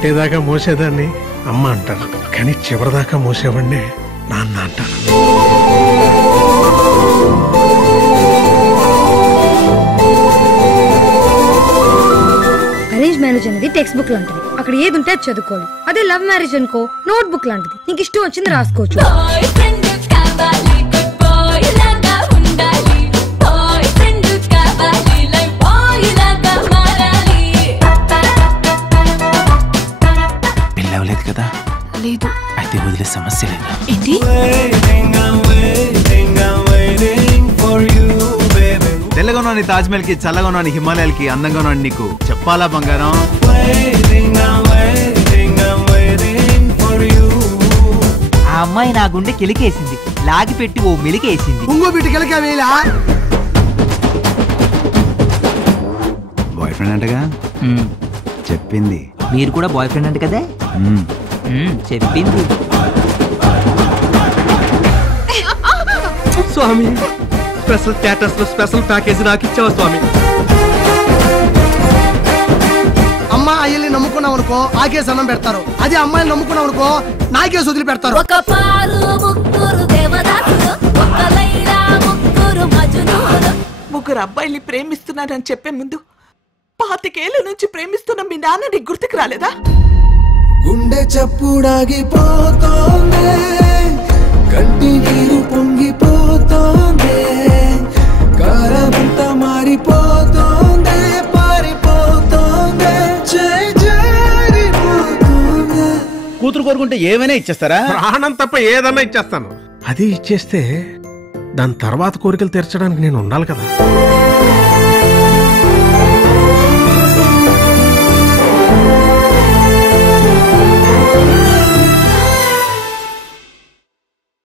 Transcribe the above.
పుట్టేదాకా మోసేదాన్ని అమ్మ అంటాను, కానీ చివరిదాకా మోసేవాడినే నాన్న అంటాను. అరేంజ్ మ్యారేజ్ అనేది టెక్స్ట్ బుక్ లాంటిది, అక్కడ ఏది ఉంటే అది చదువుకోవాలి. అదే లవ్ మ్యారేజ్ అనుకో నోట్ బుక్ లాంటిది, నీకు ఇష్టం వచ్చింది రాసుకోవచ్చు. పెళ్ళవలేదు కదా? లేదు. అయితే వదిలే సమస్య లేదా? ఏంటి? తెల్లగా ఉన్నాను తాజ్మహల్ కి, చల్లగా ఉన్నాను హిమాలయాలకి, అందంగా ఉన్నాను నీకు చెప్పాలా బంగారం? ఆ అమ్మాయి నా గుండె కిలికేసింది, లాగి పెట్టి ఓ మెలికేసింది. ఇంకో బిడ్డ కిలకేలా? బాయ్ ఫ్రెండ్ అంటగా చెప్పింది. మీరు కూడా బాయ్ ఫ్రెండ్ అంటే కదా? చెప్పింది. స్వామి, స్పెషల్ స్టేటస్ లో స్పెషల్ ప్యాకేజ్ నాకు ఇచ్చావా స్వామి? అమ్మ అయ్యల్ని నమ్ముకున్నావు అనుకో ఆకేసి అన్నం పెడతారు, అదే అమ్మాయిని నమ్ముకున్నావు అనుకో నాకేసి వదిలి పెడతారు. ముగ్గురు అబ్బాయిల్ని ప్రేమిస్తున్నానని చెప్పే ముందు 25 ఏళ్ల నుంచి ప్రేమిస్తున్న మీ నాన్న నీకు గుర్తుకు రాలేదా? గుండె చప్పుడాగిపోతోందే, కంటి నీరు పొంగిపోతోందే, కారమంతా మారిపోతోందే, పారిపోతోందే, జారిపోతోందే. కూతురు కోరుకుంటే ఏమైనా ఇచ్చేస్తారా? ప్రాణం తప్ప ఏదన్నా ఇచ్చేస్తాను. అది ఇచ్చేస్తే దాని తర్వాత కోరికలు తీర్చడానికి నేను ఉండాలి కదా.